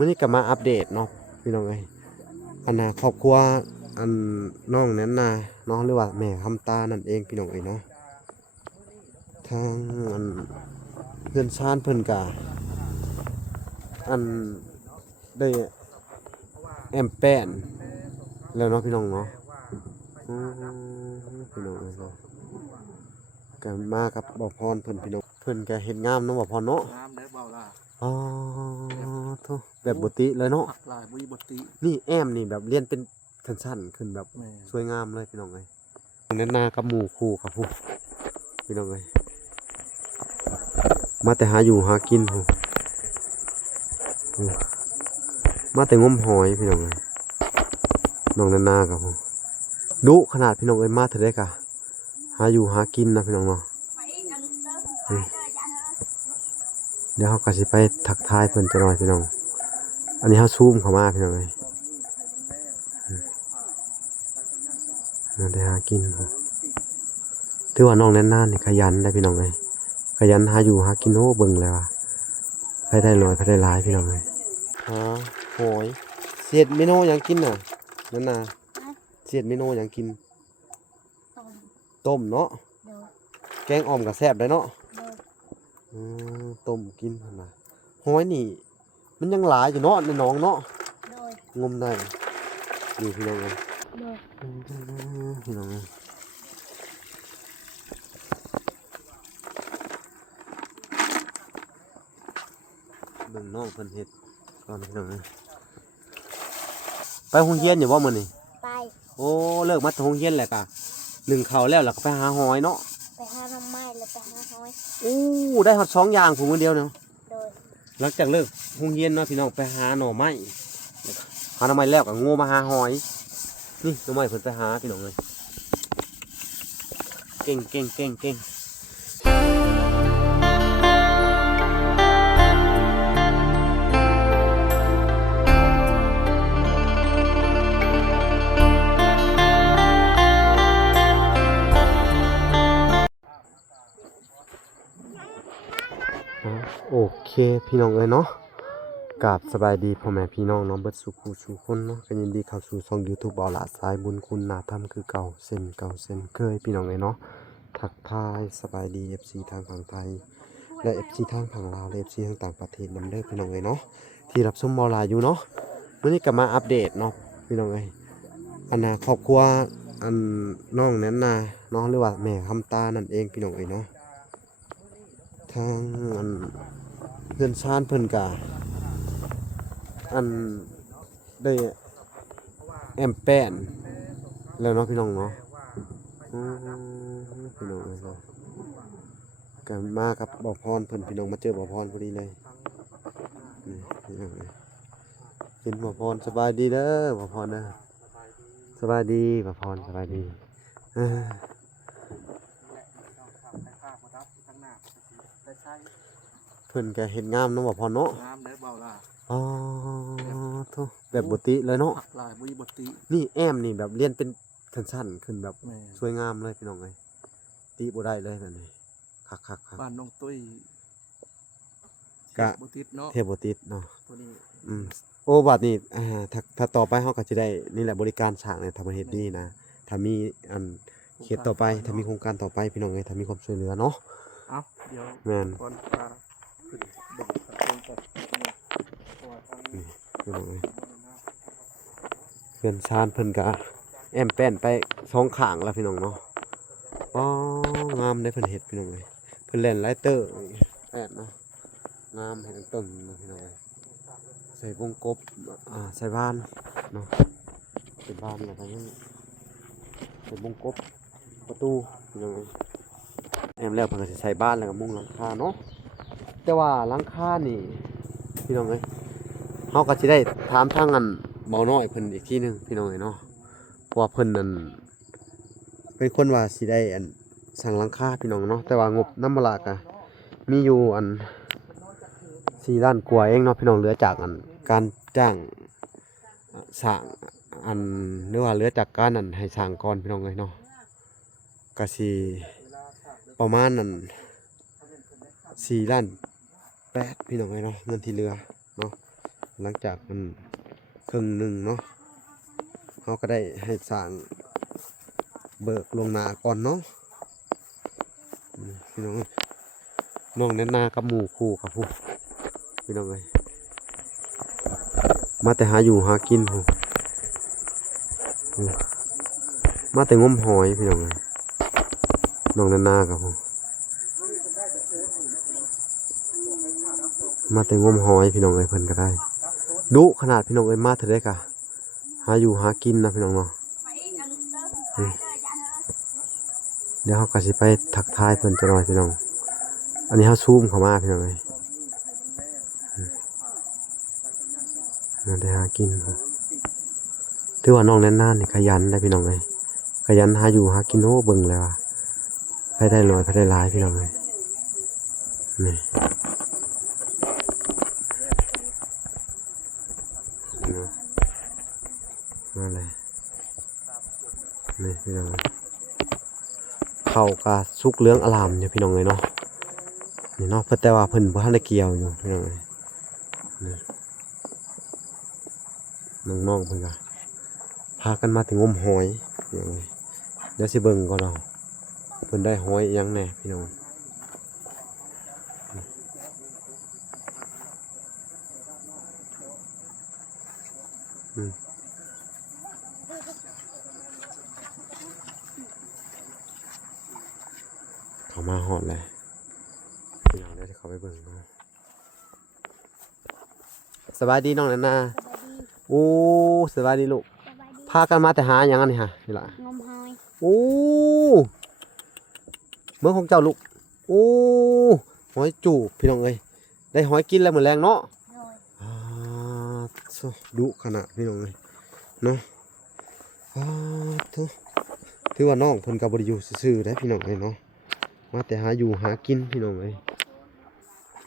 มื้อนี้ก็มาอัปเดตเนาะพี่น้องเอ้ยอันน่ะครอบครัวอันน้องนั้นน่ะเนาะหรือว่าแม่คำตานั่นเองพี่น้องเอ้ยเนาะทางอันเพื่อนชานเพิ่นก็อันได้แอมแป้นแล้วเนาะพี่น้องเนาะอืมพี่น้องเอ้ยเนาะก็มากับบ่พรเพิ่นพี่น้องเพิ่นก็เฮ็ดงามเนาะบ่พรเนาะน้ำได้เบาล่ะอ๋อโธ่แบบบ่ติเลยเนาะ ผักลายบุยบตินี่แอมนี่แบบเรียนเป็นสั้นๆขึ้นแบบแม่สวยงามเลยพี่น้องเอ้ยเน้นนากับหมู่คู่กับผู้พี่น้องเอ้ยมาแต่หาอยู่หากินผู้มาแต่งมหอยพี่น้องเอ้ยน้องเน้นนากับผู้ดุขนาดพี่น้องเอ้ยมาเถอะได้กะหาอยู่หากินนะพี่น้องเนาะเดี๋ยวเขาก็สิไปทักทายเพิ่นจะหน่อยพี่น้องอันนี้เขาซูมเข้ามาพี่น้องเอ้ยมาแต่หากินผู้ถือว่าน้องแน่นๆนี่ขยันได้พี่น้องเอ้ยขยันหาอยู่หากินโอ้เบิ่งเลยว่ะไปได้น้อยไปได้หลายพี่น้องเอ้ยหาหอยเสียดเมนูหยังกินน่ะนั่นน่ะเสียดเมนูหยังกินต้มเนาะแกงอ่อมก็แซ่บได้เนาะต้มกินหั่นน่ะหอยนี่มันยังหลายอยู่เนาะในหนองเนาะงมได้นี่พี่น้องเอ้ยพี่น้องเอ้ยเบิ่งน้องเพิ่นเฮ็ดก่อนพี่น้องเอ้ยไปโรงเรียนอยู่บ่มื้อนี้ไปโอ้เลิกมาโรงเรียนแล้วก็นึ่งข้าวแล้วก็ไปหาหอยเนาะไปหาหน่อไม้แล้วไปหาหอยอู้ได้ฮอด2อย่างผู้มื้อเดียวเนาะโดยหลังจากเลิกโรงเรียนเนาะพี่น้องไปหาหน่อไม้หาหน่อไม้แล้วก็โง่มาหาหอยนี่หน่อไม้เพิ่นไปหาพี่น้องเอ้ยเก่งโอเคพี่น้องเอ้ยเนาะกราบสบายดีพ่อแม่พี่น้องเนาะเบิดสุขสู่คนเนาะก็ยินดีเข้าสู่ช่อง YouTube บ่าวหลาสายบุญคุณนาธรรมคือเก่าเส้นเคยพี่น้องเอ้ยเนาะทักทายสบายดี FC ทางฝั่งไทยและ FC ทางฝั่งลาวและ FC ทางต่างประเทศนำเด้อพี่น้องเอ้ยเนาะที่รับชมบ่าวหลาอยู่เนาะมื้อนี้ก็มาอัปเดตเนาะพี่น้องเอ้ยอันน่ะครอบครัวอันน้องนั้นน่ะเนาะหรือว่าแม่คำตานั่นเองพี่น้องเอ้ยเนาะทางอันเพื่อนชานเพิ่นก็อันได้แอมแป้นแล้วเนาะพี่น้องเนาะพี่น้องเนาะกันมากับบ่อพรเพิ่นพี่น้องมาเจอบ่อพรพอดีเลยนี่พี่น้องเป็นบ่อพรสบายดีเด้อบ่อพรเด้อสบายดีบ่อพรสบายดีเพิ่นก็เฮ็ดงามเนาะบ่อพรเนาะน้ำได้เบาล่ะอ๋อโธ่แบบบ่ติเลยเนาะผักลายบุยบตินี่แอมนี่แบบเรียนเป็นสั้นๆขึ้นแบบแม่สวยงามเลยพี่น้องเอ้ยติบ่ได้เลยแบบนี้คักบ้านน้องตุ้ยกะบุติดเนาะเทพบ่ติดเนาะตัวนี้โอ้บัดนี้ถ้าต่อไปเฮาก็จะได้นี่แหละบริการสร้างในธรรมเฮ็ดดีนะถ้ามีอันเขตต่อไปถ้ามีโครงการต่อไปพี่น้องเอ้ยถ้ามีความช่วยเหลือเนาะเอ้าเดี๋ยวแม่นก่อนพาขึ้นเบิ่งตะโกนก่อนนี่พี่น้องเอ้ยเพื่อนชานเพิ่นก็แอมแป้นไป2ข้างแล้วพี่น้องเนาะอ๋องามได้เพิ่นเฮ็ดพี่น้องเอ้ยเพิ่นเล่นไลเตอร์แป้นเนาะงามเห็นตึงนะพี่น้องเอ้ยใส่วงกบใส่บ้านเนาะใส่บ้านแล้วก็ยังใส่วงกบประตูพี่น้องเอ้ยแอมแล้วเพิ่นก็สิใส่บ้านแล้วก็มุงหลังคาเนาะแต่ว่าหลังคานี่พี่น้องเอ้ยเฮาก็สิได้ถามทางอันเบาน้อยเพิ่นอีกทีนึงพี่น้องเอ้ยเนาะเพราะว่าเพิ่นนั่นเป็นคนว่าสิได้อันสั่งหลังคาพี่น้องเนาะแต่ว่างบนำบ่ล่ะก็มีอยู่อัน4 ล้านกว่าเองเนาะพี่น้องเหลือจากอันการจ้างสร้างอันหรือว่าเหลือจากการอันให้สร้างก่อนพี่น้องเอ้ยเนาะก็สิประมาณนั้น4 ล้าน 8พี่น้องเอ้ยเนาะเงินที่เหลือเนาะ หลังจากมันครึ่งหนึ่งเนาะเขาก็ได้ให้สร้างเบิกลงนาก่อนเนาะพี่น้องน้องแน่นนากับหมู่คู่กับผู้พี่น้องเลยมาแต่หาอยู่หากินผู้มาแต่งมหอยพี่น้องเลยน้องแน่นนากับผู้มาแต่งมหอยพี่น้องเลยเพิ่นก็ได้ดุขนาดพี่น้องเอ้ยมาเถอะได้กะหาอยู่หากินนะพี่น้องเนาะเดี๋ยวเขาก็สิไปทักทายเพิ่นจะหน่อยพี่น้องอันนี้เขาซูมเข้ามาพี่น้องเลยได้หากินถือว่าน้องแน่นหน้านี่ขยันได้พี่น้องเลยขยันหาอยู่หากินโอ้เบิ่งเลยว่ะไปได้หน่อยไปได้หลายพี่น้องเลยนี่มาเลยนี่พี่น้องเข้ากาสุกเหลืองอลามเนี่ยพี่น้องเลยเนาะนี่เนาะเพิ่นแต่ว่าเพิ่นบ่ทันได้เกี่ยวอยู่พี่น้องเลยนี่น้องๆเพิ่นก็พากันมาถึงงมหอยพี่น้องเลยเดี๋ยวสิเบิ่งก่อนเราเพิ่นได้หอยยังแน่พี่น้องเขามาหอดเลยพี่น้องได้ที่เขาไปเบิ่งเนาะสบายดีน้องแน่นนา สบายดี โอ้สบายดีลูก สบายดี พากันมาแต่หาอย่างนั้นนี่ฮะนี่ล่ะ งมหอย โอ้เมื่อของเจ้าลูกโอ้หอยจูบพี่น้องเอ้ยได้หอยกินแล้วเหมือนแรงเนาะ โดย อ่าดุขนาดพี่น้องเอ้ยเนาะถือว่าน้องเพิ่นกับบริยูซื่อๆได้พี่น้องเอ้ยเนาะมาแต่หาอยู่หากินพี่น้องเอ้ย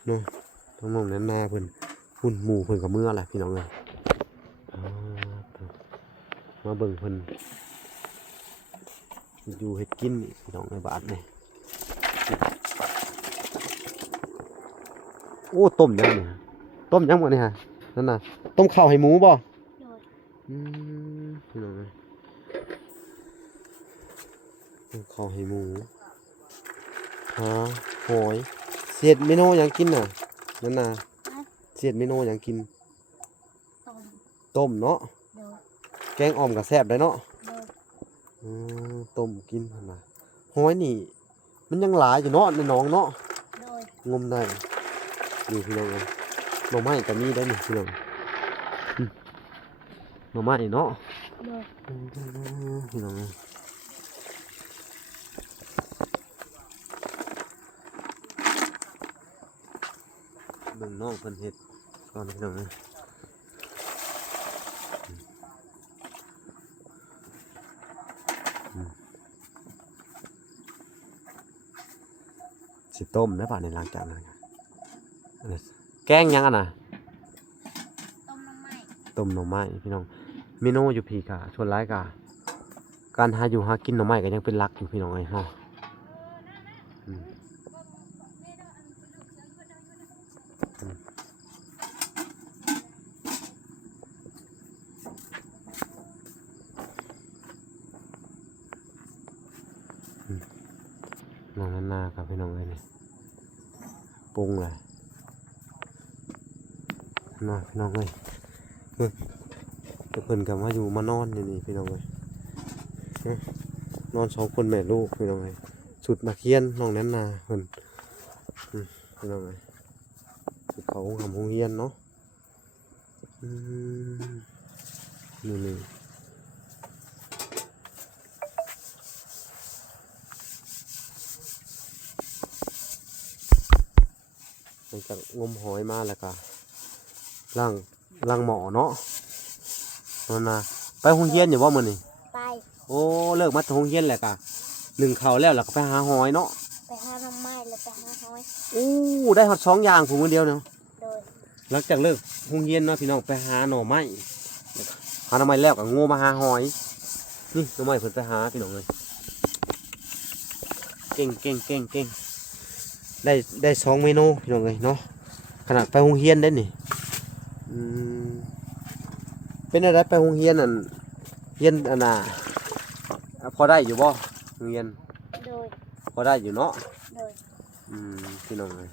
เนาะน้องๆแน่นหน้าเพิ่นหุ่นหมู่เพิ่นกับเมื่อแหละพี่น้องเอ้ยมาเบิ่งเพิ่นอยู่เฮ็ดกินพี่น้องในบาทนี่โอ้ต้มยังนี่ต้มยังบ่นี่ฮะนั่นน่ะต้มข้าวให้หมูบ่ โดย พี่น้องเอ้ยต้มข้าวให้หมูหาหอยเสียดเมนูหยังกินน่ะนั่นน่ะเสียดเมนูหยังกิน ต้ม ต้มเนาะ โดย แกงอ่อมก็แซ่บได้เนาะ โดย ต้มกินหั่นน่ะหอยนี่มันยังหลายอยู่เนาะในหนองเนาะ โดย งมได้นี่พี่น้องเอ้ยหน่อไม้ก็มีได้นี่พี่น้องหน่อไม้เนาะ โดย พี่น้องเอ้ยเบิ่งน้องเพิ่นเฮ็ดก่อนพี่น้องเอ้ยสิต้มได้ป่ะในหลังจากนั้นแกงยังอ่ะนะ ต้มน้ำไหม้ ต้มหน่อไม้พี่น้องเมนูอยู่พี่กะชวนร้ายกะการหาอยู่หากินหน่อไม้ก็ยังเป็นหลักอยู่พี่น้องไอ้เนาะน้องนั่นนากับพี่น้องไอ้นี่ปรุงเลยน้องพี่น้องเอ้ยเพิ่นกับมาอยู่มานอนอยู่นี่พี่น้องเอ้ยนอน2 คนแม่ลูกพี่น้องเอ้ยสุดนักเรียนน้องนั่นนาเพิ่นพี่น้องเอ้ยสุดเขาทำโรงเรียนเนาะนี่หลังจากงมหอยมาแล้วก็ล่างหมอเนาะนั่นนะไปโรงเรียนอยู่บ่มื้อนี้ ไป โอ้เลิกมาโรงเรียนแล้วก็นึ่งข้าวแล้วก็ไปหาหอยเนาะ ไปหาน้ำไหม้แล้วไปหาหอย อู้ได้ฮอด2อย่างผู้มื้อเดียวเนาะ โดย หลังจากเลิกโรงเรียนเนาะพี่น้องไปหาหน่อไม้หาหน่อไม้แล้วก็งูมาหาหอยนี่หน่อไม้เพิ่นไปหาพี่น้องเอ้ยเก่งได้2 เมนูพี่น้องเอ้ยเนาะขนาดไปโรงเรียนได้นี่ อืมเป็นอะไรไปโรงเรียนเรียนอันน่ะพอได้อยู่บ่โรงเรียน โดย พอได้อยู่เนาะ โดย พี่น้องเลย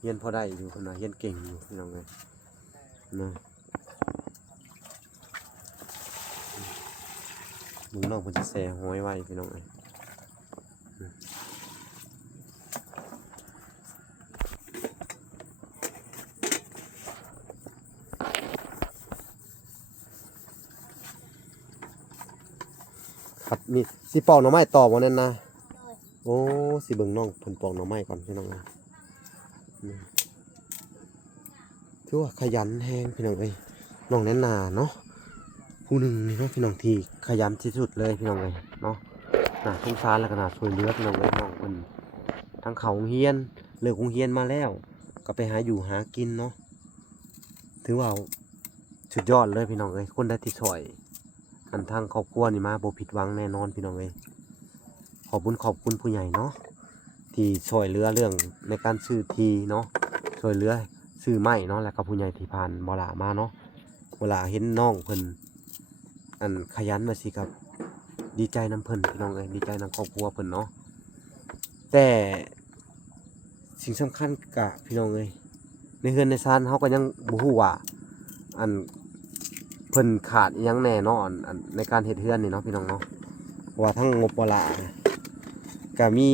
เรียนพอได้อยู่คนน่ะเรียนเก่งอยู่พี่น้องเลยนะมึงน้องเพิ่นสิแซ่ห้อยไว้พี่น้องเลยครับนี่สิปอกหน่อไม้ต่อบ่นั่นนะ โดย โอ้สิเบิ่งน้องเพิ่นปอกหน่อไม้ก่อนพี่น้องนะถือว่าขยันแฮงพี่น้องเอ้ยน้องแน่นนาเนาะผู้หนึ่งนี่เนาะพี่น้องที่ขยันที่สุดเลยพี่น้องเอ้ยเนาะน่าสงสารและก็น่าช่วยเหลือพี่น้องเอ้ยน้องเพิ่นทั้งเขาโรงเรียนเลิกโรงเรียนมาแล้ว ก็ไปหาอยู่หากินเนาะถือว่าสุดยอดเลยพี่น้องเอ้ยคนได้ที่ช่วยอันทางครอบครัวนี่มาบ่ผิดหวังแน่นอนพี่น้องเอ้ยขอบคุณผู้ใหญ่เนาะที่ช่วยเหลือเรื่องในการซื้อทีเนาะช่วยเหลือซื้อไม้เนาะแล้วก็ผู้ใหญ่ที่ผ่านบ่ล่ะมาเนาะเวลาเห็นน้องเพิ่นอันขยันมาสิครับดีใจนำเพิ่นพี่น้องเอ้ยดีใจนำครอบครัวเพิ่นเนาะแต่สิ่งสำคัญกะพี่น้องเอ้ยในเฮือนในซานเฮาก็ยังบ่ฮู้ว่าอันเพิ่นขาดอิหยังแน่เนาะอันในการเฮ็ดเฮือนนี่เนาะพี่น้องเนาะเพราะว่าทั้งงบบ่ล่ะก็มี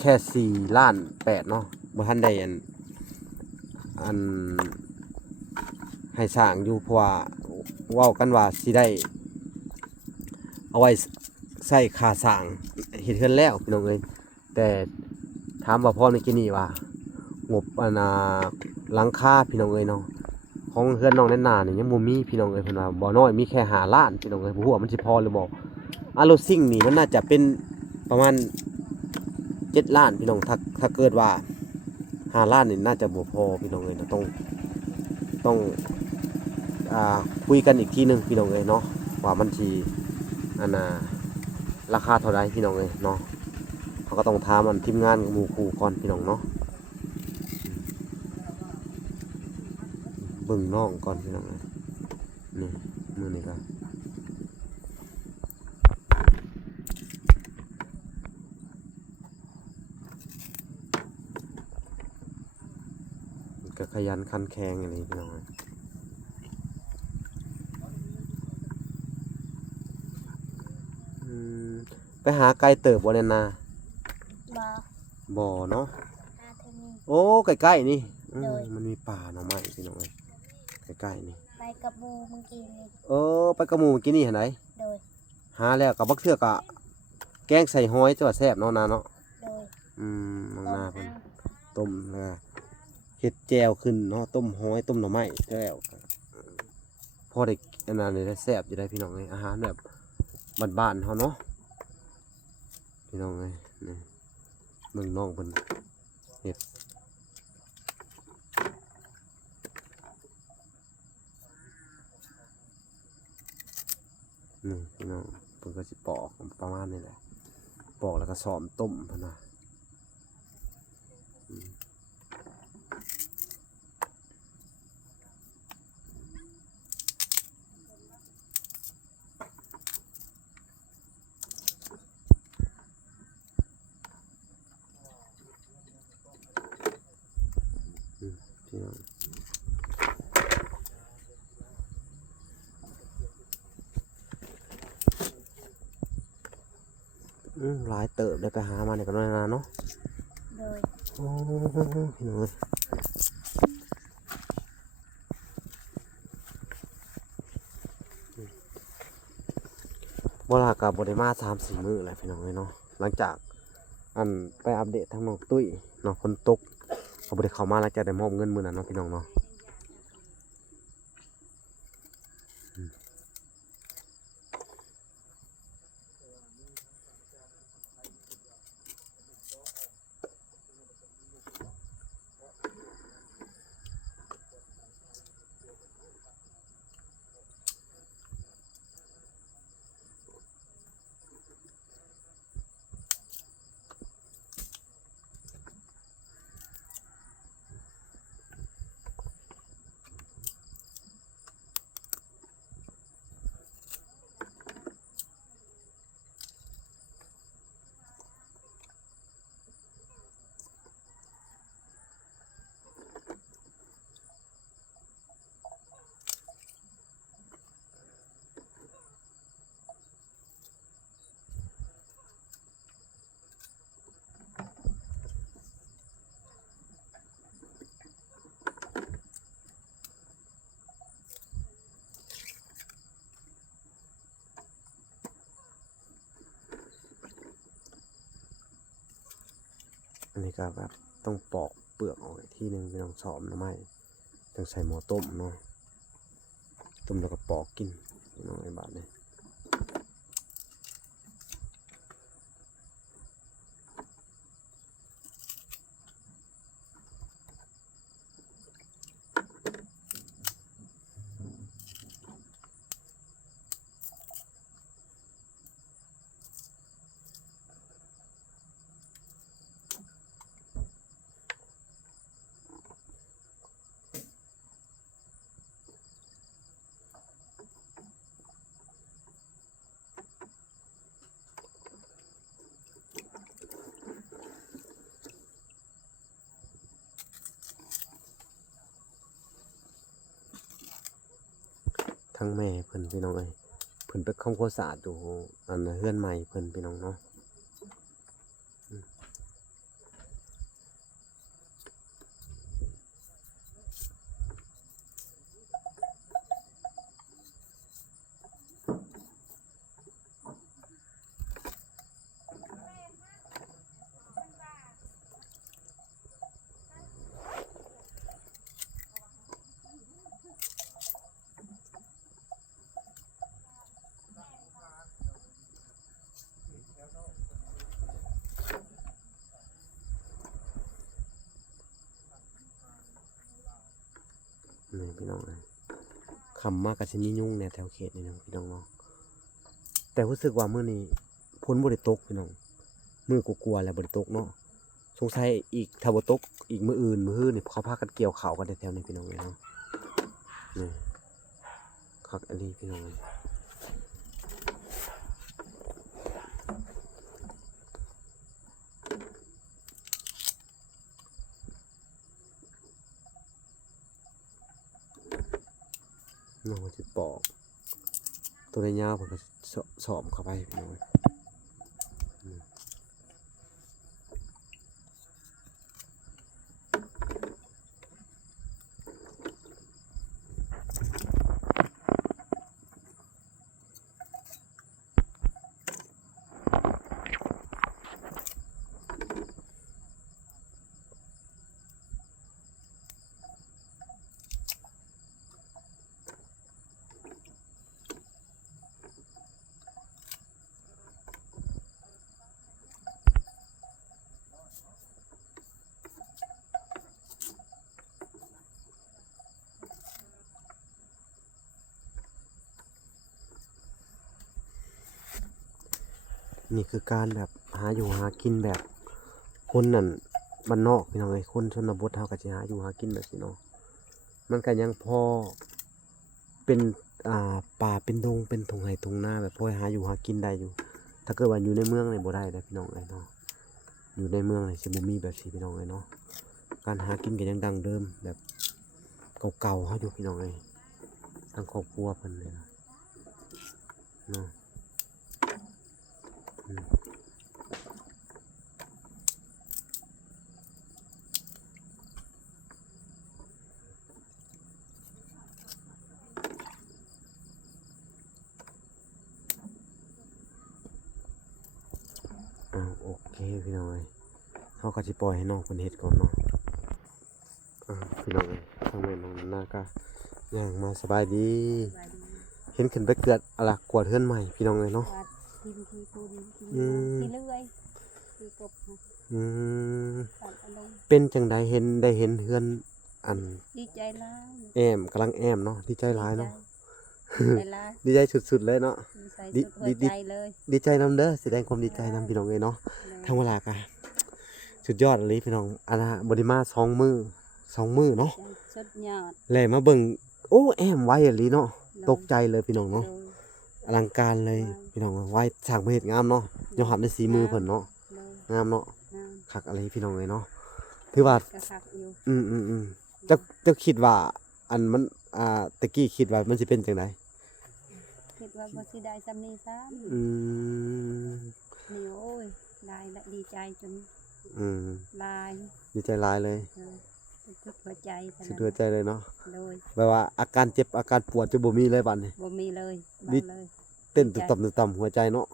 แค่4.8 ล้านเนาะบ่ทันได้อันให้สร้างอยู่เพราะว่าเว้ากันว่าสิได้เอาไว้ใช้ค่าสร้างเฮ็ดเฮือนแล้วพี่น้องเอ้ยแต่ถามว่าพอในกินนี่ว่างบหลังคาพี่น้องเอ้ยเนาะของเฮือนน้องแน่นหนานี่ยังบ่มีพี่น้องเอ้ยเพิ่นว่าบ่น้อยมีแค่5 ล้านพี่น้องเอ้ยบ่ฮู้ว่ามันสิพอหรือบ่รถซิ่งนี่มันน่าจะเป็นประมาณ7 ล้านพี่น้องถ้าเกิดว่า5 ล้านนี่น่าจะบ่พอพี่น้องเอ้ยต้องคุยกันอีกทีหนึงพี่น้องเอ้ยเนาะว่ามันสิราคาเท่าใดพี่น้องเอ้ยเนาะเขาก็ต้องถามมันทีมงานหมู่คู่ก่อนพี่น้องเนาะเบิ่งน้องก่อนพี่น้องเอ้ยนี่มื้อนี้ก็ขยันขันแข็งอะไรพี่น้องเอ้ยไปหาไก่เติบบ่แน่นนา บอ บ่เนาะ อาเทนี โอ้ใกล้ๆนี่ เลย มันมีป่าหน่อไม้พี่น้องเอ้ยใกล้ๆนี่ ไปกับบูเมื่อกี้นี่ ไปกระหมู่เมื่อกี้นี่เห็นไหน โดย หาแล้วกับบักเทือกอะแกงใส่หอยจังหวัดแซ่บเนาะนาเนาะ โดย น้อง ต้ม นาเพิ่น อัง ต้มแล้วก็เฮ็ดแจวขึ้นเนาะต้มหอยต้มหน่อไม้แล้วพอได้อันนั้นได้แซ่บอยู่ได้พี่น้องเอ้ยอาหารแบบบ้านๆเฮาเนาะพี่น้องเอ้ยนี่เบิ่งน้องเพิ่นเฮ็ดนี่พี่น้องเพิ่นก็สิปอกประมาณนี้แหละปอกแล้วก็ซ้อมต้มเพิ่นน่ะพี่น้องหลายเติบได้ไปหามาเนี่ยกันนานเนาะ โดย โอ้พี่น้องบ่ลากับบได้มา3-4 มื้อแล้วพี่น้องเนาะหลังจากไปอัปเดตทางน้องตุ้ยเนาะฝนตกเขาบ่ได้เข้ามาหลังจากได้มอบเงินมื้อนั้นเนาะพี่น้องเนาะ อันนี้ก็แบบต้องปอกเปลือกออกอีกทีหนึงพี่น้องสอมหน่อไม้ต้องใส่หม้อต้มเนาะต้มแล้วก็ปอกกินพี่น้องไอ้บาดนี้ทั้งแม่เพิ่นพี่น้องเอ้ยเพิ่นไปทำความสะอาดอยู่อันน่ะเฮือนใหม่เพิ่นพี่น้องเนาะนี่พี่น้องเอ้ยคำมากก็สิมียุงแนวแถวเขตนี่เนาะพี่น้องเนาะแต่รู้สึกว่ามื้อนี้ฝนบ่ได้ตกพี่น้องมื้อกลัวๆแล้วบ่ได้ตกเนาะสงสัยอีกถ้าบ่ตกอีกมื้ออื่นมื้อฮื้อนี่เขาพากันเกี่ยวข้าวกันแถวๆนี้พี่น้องเอ้ยเนาะนี่คักอันนี้พี่น้องเอ้ยน้องก็สิปอกตัวได้ยาวเพิ่นก็สอมเข้าไปพี่น้องเอ้ยนี่คือการแบบหาอยู่หากินแบบคนนั่นบ้านนอกพี่น้องเอ้ยคนชนบทเฮาก็สิหาอยู่หากินแบบนี้เนาะมันก็ยังพอเป็นป่าเป็นดงเป็นทุ่งไร่ทุ่งนาแบบพอหาอยู่หากินได้อยู่ถ้าเกิดว่าอยู่ในเมืองนี่บ่ได้เด้อพี่น้องเอ้ยเนาะอยู่ในเมืองนี่สิบ่มีแบบนี้พี่น้องเอ้ยเนาะการหากินก็ยังดังเดิมแบบเก่าๆเฮาอยู่พี่น้องเอ้ยทางครอบครัวเพิ่นเลยนะเนาะโอเคพี่น้องเอ้ยเขาก็สิปล่อยให้น้องเพิ่นเฮ็ดก่อนเนาะพี่น้องเอ้ยทางแม่น้องนาก็ย่างมาสบายดี เห็นขึ้นไปเกิดอะไรกวาดเฮือนใหม่พี่น้องเอ้ยเนาะ วัดทีมทีปูนที อืม ทีเลื่อยทีกบนะ อืม ตัดอารมณ์ เป็นจังใดเห็นได้เห็นเฮือนอัน ดีใจร้าย แอมกำลังแอมเนาะดีใจหลายเนาะ ใจร้าย ดีใจสุดๆเลยเนาะ ดีใจ ดิ สุดหัว ดิ ใจเลย ดีใจนำเด้อแสดงความดีใจนำพี่น้องเอ้ยเนาะทางเวลากะสุดยอดเลยพี่น้องอันน่ะบ่ได้มา2 มื้อเนาะ สุดยอด แล้วมาเบิ่งโอ้แอมไวอีหลีเนาะตกใจเลยพี่น้องเนาะ โดย อลังการเลยพี่น้องไว้สร้างประเทศงามเนาะยอมรับในสีมือเพิ่นเนาะ โดย งามเนาะ น้ คักอะไรพี่น้องเอ้ยเนาะถือว่า ำกระคักอยู่ เจ้าคิดว่าอันมันตะกี้คิดว่ามันสิเป็นจังได คิดว่าบ่สิได้สำนีซ้ อืม ำนี่โอ้ยได้ละดีใจจน อืม ลาย ดีใจหลายเลย สุดหัวใจ สุดหัวใจเลยเนาะ โดย แบบว่าอาการเจ็บอาการปวดจะบ่มีเลยบัดนี้ บ่มีเลยเบาเลย เต้นตุบๆหัวใจเนาะ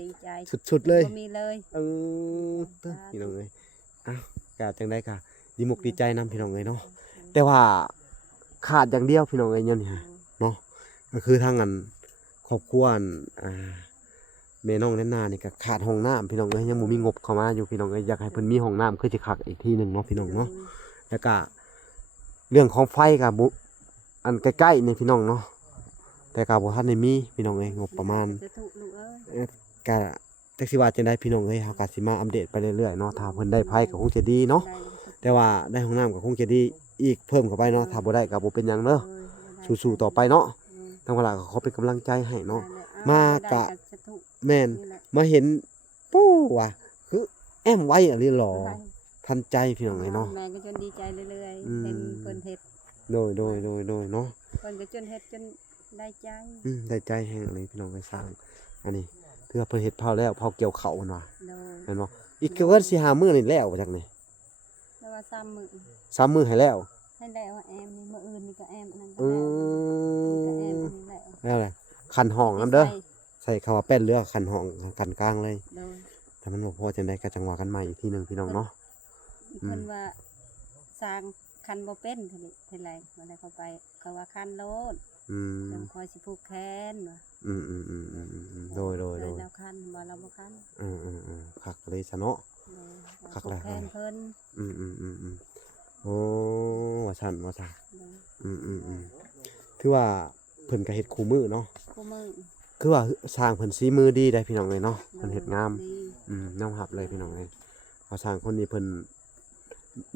ดีใจ สุดๆเลย บ่มีเลย เออพี่น้องเอ้ย ก็จังได๋ก็ดีมุกดีใจนํพี่น้องเอ้ยเนาะแต่ว่าขาดอย่างเดียวพี่น้องเอ้ยเนี่ยนี่ฮะเนาะก็คือทางอันครอบครัวอันแม่น้องแน่นนานี่ก็ขาดห้องน้ำพี่น้องเอ้ยยังบ่มีงบเข้ามาอยู่พี่น้องเอ้ยอยากให้เพิ่นมีห้องน้ำคือสิคักอีกทีหนึงเนาะพี่น้องเนาะแล้วก็เรื่องของไฟก็บ่อันใกล้ๆนี่พี่น้องเนาะแต่ก็บ่ทันได้มีพี่น้องเอ้ยงบประมาณ จะถูกลูกเอ้ย ก็จักสิว่าจังได๋พี่น้องเอ้ยเฮาก็สิมาอัปเดตไปเรื่อยๆเนาะถ้าเพิ่นได้ไผก็คงจะดีเนาะแต่ว่าได้ห้องน้ำก็คงจะดีอีกเพิ่มเข้าไปเนาะถ้าบ่ได้ก็บ่เป็นหยังเด้อสู้ๆต่อไปเนาะทางเวลาก็ขอเป็นกำลังใจให้เนาะมากะแม่นมาเห็นปู้ว่ะคือแอมไว้อะลีหรอทันใจพี่น้องเอ้ยเนาะ แม่ก็จนดีใจเรื่อย อืม ๆเห็นเพิ่นเฮ็ด โดยเนาะ เพิ่นก็จนเฮ็ดจนได้ใจ ได้ใจแฮงเลยพี่น้องเอ้ยสร้างอันนี้ถือว่าเพิ่นเฮ็ดเผาแล้วเผาเกี่ยวข้าวมันว่า โดย แม่นบ่อีกเกินสิหามื้อนี่แล้วว่าจักนี่ แล้วว่าซ้ำมื้อ 3มื้อให้แล้ว ให้แล้วแอมนี่มื้ออื่นนี่ก็แอมอันนั้นก็ อื แล้วนี่ก็แอมอันนี้แล้ว แล้วแหละคันห้องนํเด้อใส่คำว่าแป้นเรือคันห้องคันกลางเลย โดย ถ้ามันบ่พอจังได๋ก็จังว่ากันใหม่อีกทีหนึงพี่น้องเนาะ เพิ่นว่าสร้างคันบ่เป็นเท่านี้เท่าไหร่เมื่อไรเขาไปเขาว่าคันโลด อืม เพิ่นคอยสิผูกแขนว่า โดย แล้วคันว่าเราบ่คัน คักเลยซะเนาะ โดย คักแล้ว ผูแขนเพิ่น โอ้ว่าซั่น โดย ถือว่าเพิ่นก็เฮ็ดคู่มือเนาะ คู่มือ คือว่าสร้างเพิ่นสีมือดีได้พี่น้องเอ้ยเนาะเพิ่นเฮ็ดงาม ดี ยอมรับเลยพี่น้องเอ้ยเขาสร้างคนนี้เพิ่น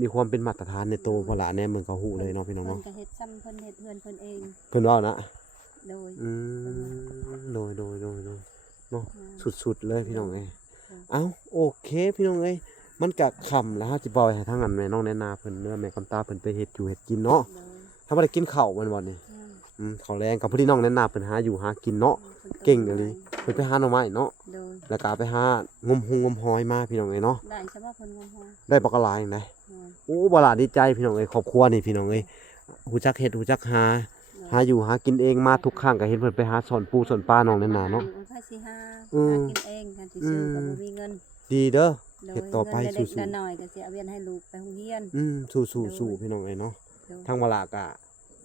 มีความเป็นมาตรฐานในตัวพอละแน่เมืองเขาฮู้เลยเนาะพี่น้อง เพิ่น เนาะ ก็เฮ็ดซ้ำเพิ่นเฮ็ดเฮือนเพิ่นเอง เพิ่นเว้านะ โดย โดยเนาะสุดๆเลยพี่น้องเอ้ยเอ้าโอเคพี่น้องเอ้ยมันก็ค่ำแล้วเฮาสิปล่อยให้ทางอันแม่น้องแนนาเพิ่นเนื้อแม่คำตาเพิ่นไปเฮ็ดอยู่เฮ็ดกินเนาะ โดย ถ้าบ่ได้กินข้าวมันบ่นี่ข้าวแรงกับพี่น้องแนนาเพิ่นหาอยู่หากินเนาะเก่งอีหลีเพิ่นไปหาหน่อไม้เนาะ โดย แล้วก็เอาไปหางมงมหอยมาพี่น้องเอ้ยเนาะ ได้ใช่ป่ะเพิ่นงมหอย ได้บักหลายจังได๋ โดย โอ้บ่ล่ะดีใจพี่น้องเอ้ยครอบครัวนี่พี่น้องเอ้ยฮู้จักเฮ็ดฮู้จักหาอยู่หากินเองมาทุกครั้งก็เห็นเพิ่นไปหาสอนปูสอนปลาน้องแนนาเนาะ ไผสิหา อืม หากินเองกันสิซื้อก็บ่มีเงิน ดีเด้อ โดย เฮ็ดต่อไป เงินเล็ก สู้ ๆน้อยๆก็สิเอาเวียนให้ลูกไปโรงเรียน สู้พี่น้องเอ้ยเนาะ โดย ทางบ่ล่ะก็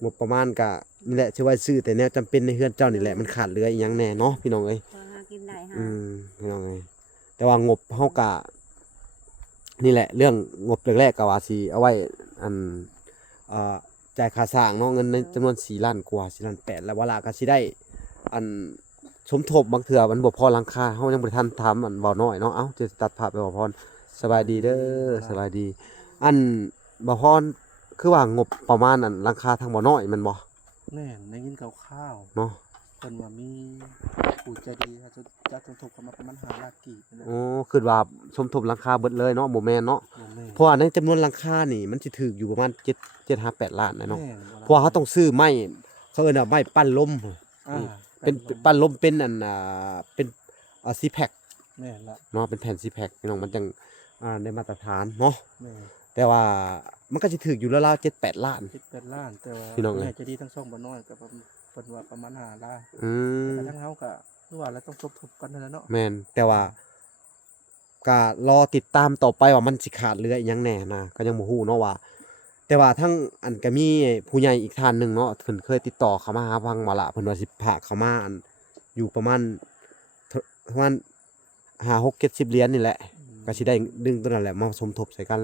งบประมาณก็นี่แหละสิว่าซื้อแต่แนวจำเป็นในเฮือนเจ้านี่แหละมันขาดเหลืออีหยังแน่เนาะพี่น้องเอ้ย พอหากินได้หา พี่น้องเอ้ยแต่ว่างบเฮาก็นี่แหละเรื่องงบแรกๆก็ว่าสิเอาไว้อันจ่ายค่าสร้างเนาะเงินในจำนวน4ล้านกว่า4ล้าน8แล้วบ่ล่ะก็สิได้อันสมทบบางเทื่อมันบ่พอหลังคาเฮายังบ่ได้ทันถามอันเว้าน้อยเนาะเอ้าจะตัดภาพไปบ่พรสบายดีเด้อสบายดี อันบ่พรคือว่างบประมาณอันหลังคาทางบ่น้อยแม่นบ่ แน่นได้ยินข่าว เนาะ ๆเพิ่นว่ามีผู้ใจดีเขาจะสมทบเข้ามาประมาณ5ล้านกีบนะ โอ้คิดว่าสมทบหลังคาเบิดเลยเนาะบ่แม่นเนาะ บ่แม่น เพราะว่าในจำนวนหลังคานี่มันสิถูกอยู่ประมาณ7-8 ล้านนะเนาะ แม่น เพราะว่าเขาต้องซื้อไม้เขาเอิ้นว่าไม้ปั้นลม อ่า เป็นปั้นลมเป็นอันเป็นซีแพ็ค แม่นละ เนาะเป็นแผ่นซีแพ็คพี่น้องมันจังได้มาตรฐานเนาะ แม่น แต่ว่ามันก็สิถูกอยู่ราวๆ7-8 ล้าน 18ล้านแต่ว่า พี่น้องเอ้ย แม่ใจะดีทั้งช่องบ่น้อยก็เพิ่นว่าประมาณ5ล้าน อืม แต่ทั้งเฮาก็คือว่าแล้วต้องสมทบกันนั่นแหละเนาะ แม่นแต่ว่าก็รอติดตามต่อไปว่ามันสิขาดเหลืออีหยังแหน่นะก็ยังบ่ฮู้เนาะว่า แต่ว่าทั้งอันก็มีผู้ใหญ่อีกท่านหนึงเนาะเพิ่นเคยติดต่อเข้ามาหาพังมาละเพิ่นว่าสิพาเข้ามาอันอยู่ประมาณ5-6-70เหรียญนี่แหละก็สิได้ดึงตัวนั้นแหละมาสมทบใส่กัน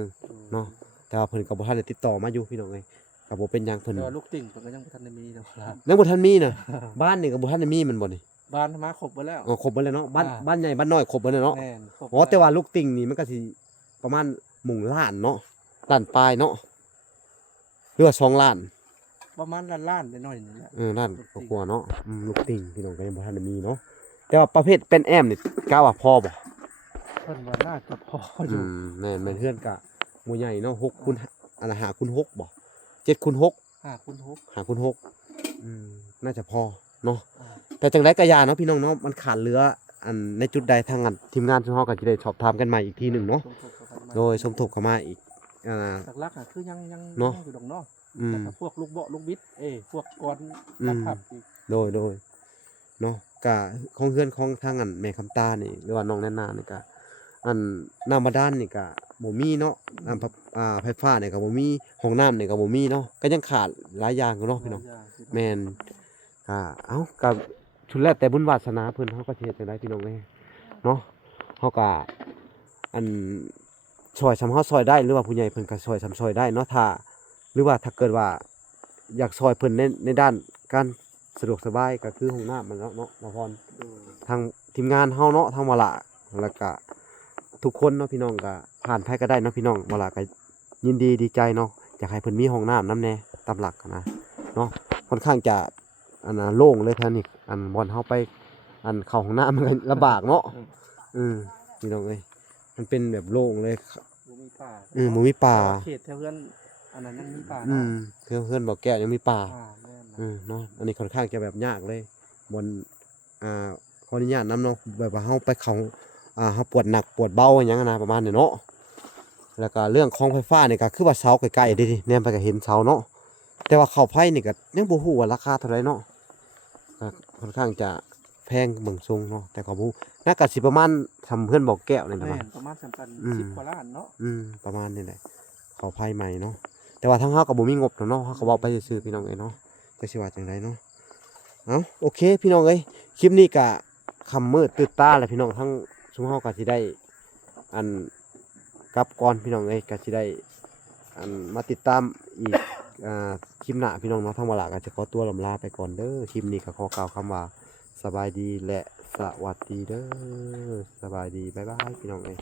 เนาะแต่ว่าเพิ่นก็บ่ทันได้ติดต่อมาอยู่พี่น้องเอ้ยก็บ่เป็นหยังเพิ่น แต่ว่าลูกติ่งเพิ่นก็ยังบ่ทันได้มีดอกล่ะ ยังบ่ทันมีน่ะ บ้านนี่ก็บ่ทันได้มีแมันบ่นี่ บ้านมาครบหมดแล้ว อ๋อครบเบิดแล้วเนาะบ้าน อ่า บ้านใหญ่บ้านน้อยครบเบิดแล้วเนาะ แม่นครบ อ๋อแต่ว่าลูกติ่งนี่มันก็สิประมาณหมุ่งล้านเนาะล้านปลายเนาะหรือว่า2ล้าน ประมาณล้านๆน้อยๆนี่แหละ ล้านกว่าๆเนาะลูกติ่งพี่น้องก็ยังบ่ทันได้มีเนาะแต่ว่าประเภทเป็นแอมนี่กะว่าพอบ่ เพิ่นว่าน่าจะพออยู่ แม่นเฮือนกะหมู่ใหญ่เนาะ6คูณอันน่ะ5คูณ6บ่7คูณ6 5คูณ6 5คูณ6น่าจะพอเนาะ อ่า แต่จังได๋ก็อย่าเนาะพี่น้องเนาะมันขาดเหลืออันในจุดใดทางอันทีมงานของเฮาก็สิได้สอบถามกันใหม่อีกทีหนึงเนาะ สมทบเข้ากันมา โดยสมทบเข้ามาอีกหลักๆคือยัง เนาะ อยู่ดอกเนาะ อืม แต่ถ้าพวกลูกเบาะลูกบิดพวกกร อืม ตัดขับอีก โดยเนาะกะของเฮือนของทางอันแม่คำตานี่หรือว่าน้องแน่นานี่กะอันน้ำบาดาลนี่กะ บ่มีเนาะไฟฟ้าเนี่ยก็บ่มีห้องน้ำเนี่ยก็บ่มีเนาะก็ยังขาดหลายอย่างอยู่เนาะพี่น้องแม่นเอ้าก็ชุดแรกแต่บุญวาสนาเพิ่นเฮาก็สิเฮ็ดจังไดพี่น้องเอ้ยเนาะเฮาก็อันช่วยสำเฮาช่วยได้หรือว่าผู้ใหญ่เพิ่นก็ช่วยสำช่วยได้เนาะถ้าหรือว่าถ้าเกิดว่าอยากช่วยเพิ่นในด้านการสะดวกสบายก็คือห้องน้ำมันเนาะบ่พรทางทีมงานเฮาเนาะทางวาระแล้วก็ทุกคนเนาะพี่น้องก็ผ่านไผก็ได้เนาะพี่น้องวาระก็ยินดีดีใจเนาะอยากให้เพิ่นมีห้องน้ำนำแน่ตามหลักนะเนาะค่อนข้างจะโล่งเลยแท้นี่บ่อนเฮาไปเข้าห้องน้ำมันก็ลำบากเนาะพี่น้องเอ้ยมันเป็นแบบโล่งเลย บ่มีป่า หมูมีป่า เขตแถวเพื่อนอันนั้นยังมีป่า เพื่อนบอกแก้วยังมีป่า แม่นนะ เนาะอันนี้ค่อนข้างจะแบบยากเลยบนขออนุญาตนำเนาะแบบว่าเฮาไปเขาเฮาปวดหนักปวดเบาอย่างนั้นนะประมาณนี้เนาะแล้วก็เรื่องของไฟฟ้านี่ก็คือว่าเสาใกล้ๆดิแนมไปก็เห็นเสาเนาะแต่ว่าเข้าไผนี่ก็ยังบ่ฮู้ว่าราคาเท่าไหร่เนาะก็ค่อนข้างจะแพงเบิ่งทรงเนาะแต่ก็บ่น่าก็สิประมาณทำเพื่อนบอกแก้วนี่แหละ แม่ มั้ง นประมาณสำคัญ อืม 10กว่าล้านเนาะ ประมาณนี้แหละเขาไพ่ใหม่เนาะแต่ว่าทั้งเฮาก็บ่มีงบเนาะเฮาก็เว้าไปซื่อๆพี่น้องเอ้ยเนาะจักสิว่าจังไดเนาะเอ้าโอเคพี่น้องเอ้ยคลิปนี้ก็ค่ำมืดตื่นตาแหละพี่น้องทั้งซุมเฮาก็สิได้อันกลับก่อนพี่น้องเอ้ยก็สิได้มาติดตามอีกคลิปหน้าพี่น้องเนาะทั้งเวลาก็จะขอตัวลำลาไปก่อนเด้อคลิปนี้ก็ขอกล่าวคำว่าสบายดีและสวัสดีเด้อสบายดีบ๊ายบายพี่น้องเอ้ย